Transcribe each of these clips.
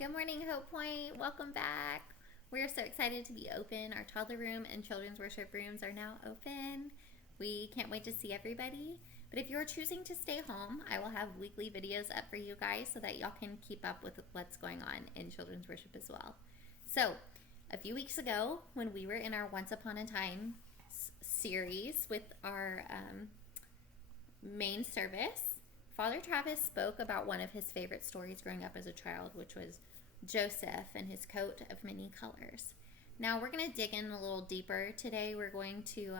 Good morning, Hope Point. Welcome back. We're so excited to be open. Our toddler room and children's worship rooms are now open. We can't wait to see everybody. But if you're choosing to stay home, I will have weekly videos up for you guys so that y'all can keep up with what's going on in children's worship as well. So, a few weeks ago, when we were in our Once Upon a Time series with our main service, Father Travis spoke about one of his favorite stories growing up as a child, which was Joseph and his coat of many colors. Now we're going to dig in a little deeper today. We're going to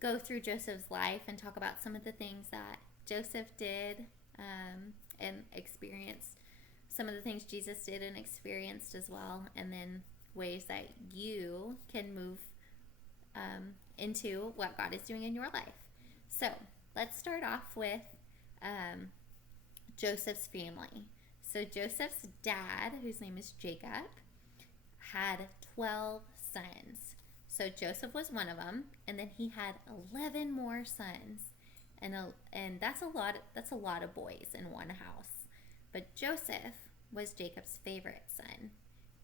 go through Joseph's life and talk about some of the things that Joseph did and experienced, some of the things Jesus did and experienced as well, and then ways that you can move into what God is doing in your life. So let's start off with Joseph's family. So Joseph's dad, whose name is Jacob, had 12 sons. So Joseph was one of them, and then he had 11 more sons, and that's a lot. That's a lot of boys in one house. But Joseph was Jacob's favorite son,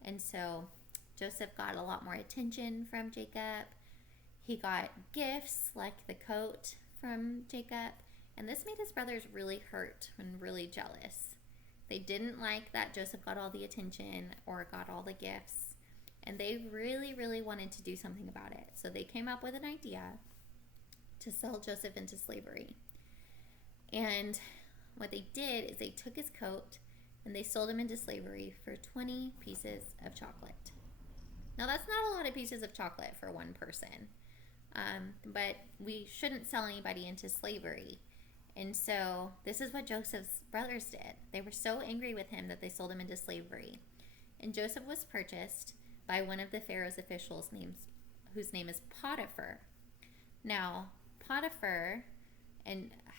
and so Joseph got a lot more attention from Jacob. He got gifts like the coat from Jacob, and this made his brothers really hurt and really jealous. They didn't like that Joseph got all the attention or got all the gifts, and they really, really wanted to do something about it. So they came up with an idea to sell Joseph into slavery. And what they did is they took his coat and they sold him into slavery for 20 pieces of chocolate. Now, that's not a lot of pieces of chocolate for one person, but we shouldn't sell anybody into slavery. And so this is what Joseph's brothers did. They were so angry with him that they sold him into slavery. And Joseph was purchased by one of the Pharaoh's officials whose name is Potiphar. Now, Potiphar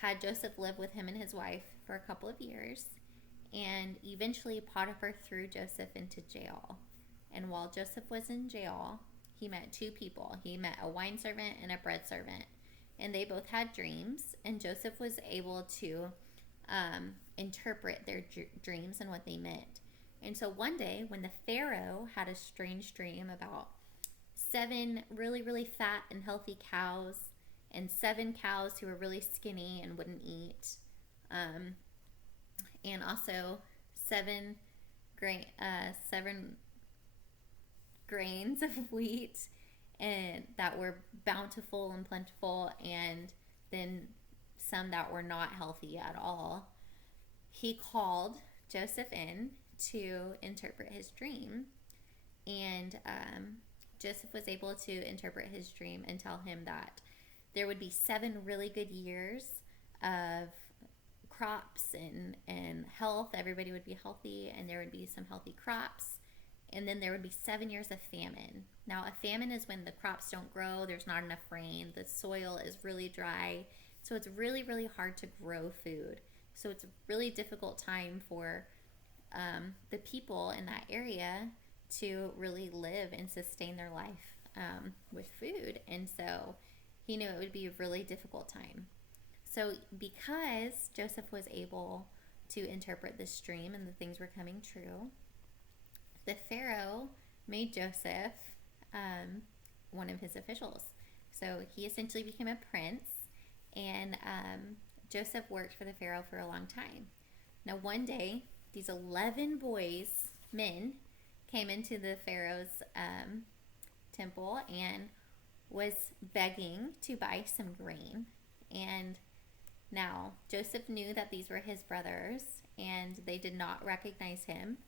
had Joseph live with him and his wife for a couple of years. And eventually Potiphar threw Joseph into jail. And while Joseph was in jail, he met two people. He met a wine servant and a bread servant. And they both had dreams, and Joseph was able to interpret their dreams and what they meant. And so one day, when the Pharaoh had a strange dream about 7 really, really fat and healthy cows, and 7 cows who were really skinny and wouldn't eat, and also 7 grains of wheat and that were bountiful and plentiful, and then some that were not healthy at all. He called Joseph in to interpret his dream, and Joseph was able to interpret his dream and tell him that there would be 7 really good years of crops and health. Everybody would be healthy, and there would be some healthy crops. And then there would be 7 years of famine. Now, a famine is when the crops don't grow, there's not enough rain, the soil is really dry, so it's really, really hard to grow food. So it's a really difficult time for the people in that area to really live and sustain their life with food. And so he knew it would be a really difficult time. So because Joseph was able to interpret this dream and the things were coming true, the Pharaoh made Joseph one of his officials. So he essentially became a prince, and Joseph worked for the Pharaoh for a long time. Now one day, these 11 men, came into the Pharaoh's temple and was begging to buy some grain. And now Joseph knew that these were his brothers, and they did not recognize him.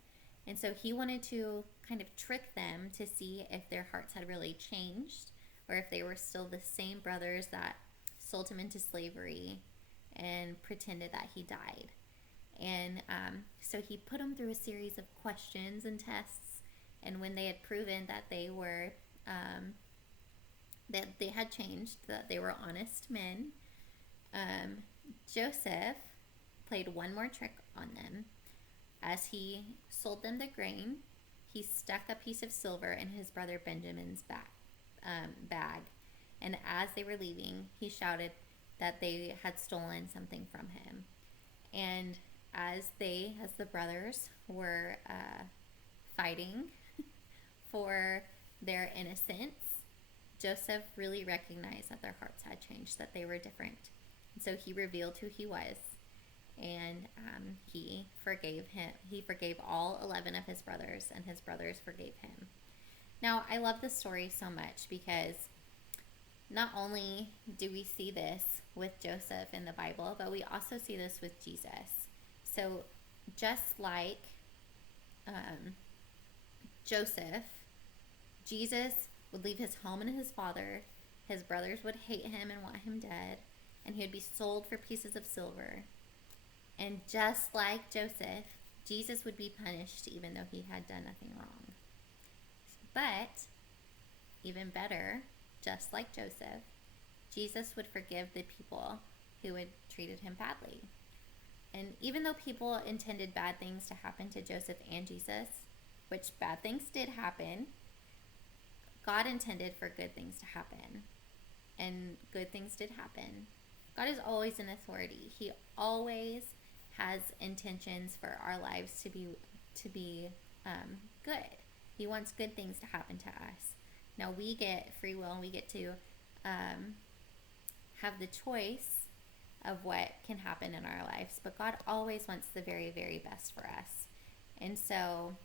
And so he wanted to kind of trick them to see if their hearts had really changed, or if they were still the same brothers that sold him into slavery and pretended that he died. And so he put them through a series of questions and tests. And when they had proven that they were, that they had changed, that they were honest men, Joseph played one more trick on them. As he sold them the grain, he stuck a piece of silver in his brother Benjamin's bag. And as they were leaving, he shouted that they had stolen something from him. And as the brothers, were fighting for their innocence, Joseph really recognized that their hearts had changed, that they were different. And so he revealed who he was, and he forgave him. He forgave all 11 of his brothers, and his brothers forgave him. Now, I love this story so much because not only do we see this with Joseph in the Bible, but we also see this with Jesus. So, just like Joseph, Jesus would leave his home and his father. His brothers would hate him and want him dead, and he would be sold for pieces of silver. And just like Joseph, Jesus would be punished even though he had done nothing wrong. But, even better, just like Joseph, Jesus would forgive the people who had treated him badly. And even though people intended bad things to happen to Joseph and Jesus, which bad things did happen, God intended for good things to happen. And good things did happen. God is always in authority. He always has intentions for our lives to be good. He wants good things to happen to us. Now we get free will, and we get to have the choice of what can happen in our lives. But God always wants the very, very best for us. And so,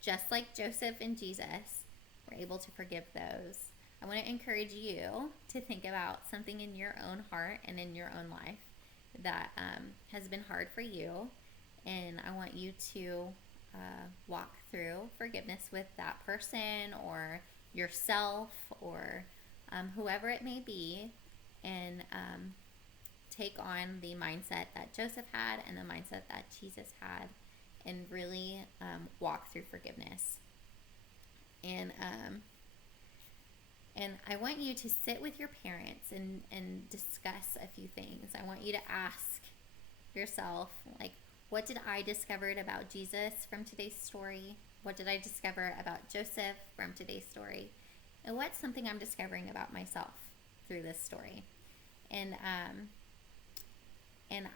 just like Joseph and Jesus were able to forgive those, I want to encourage you to think about something in your own heart and in your own life that has been hard for you. And I want you to walk through forgiveness with that person or yourself or whoever it may be, and take on the mindset that Joseph had and the mindset that Jesus had, and really walk through forgiveness. And I want you to sit with your parents and discuss a few things. I want you to ask yourself, like, what did I discover about Jesus from today's story? What did I discover about Joseph from today's story? And what's something I'm discovering about myself through this story? And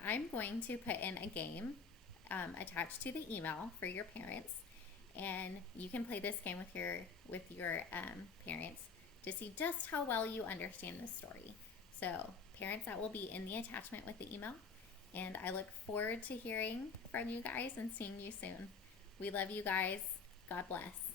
I'm going to put in a game attached to the email for your parents, and you can play this game with your parents to see just how well you understand this story. So, parents, that will be in the attachment with the email. And I look forward to hearing from you guys and seeing you soon. We love you guys. God bless.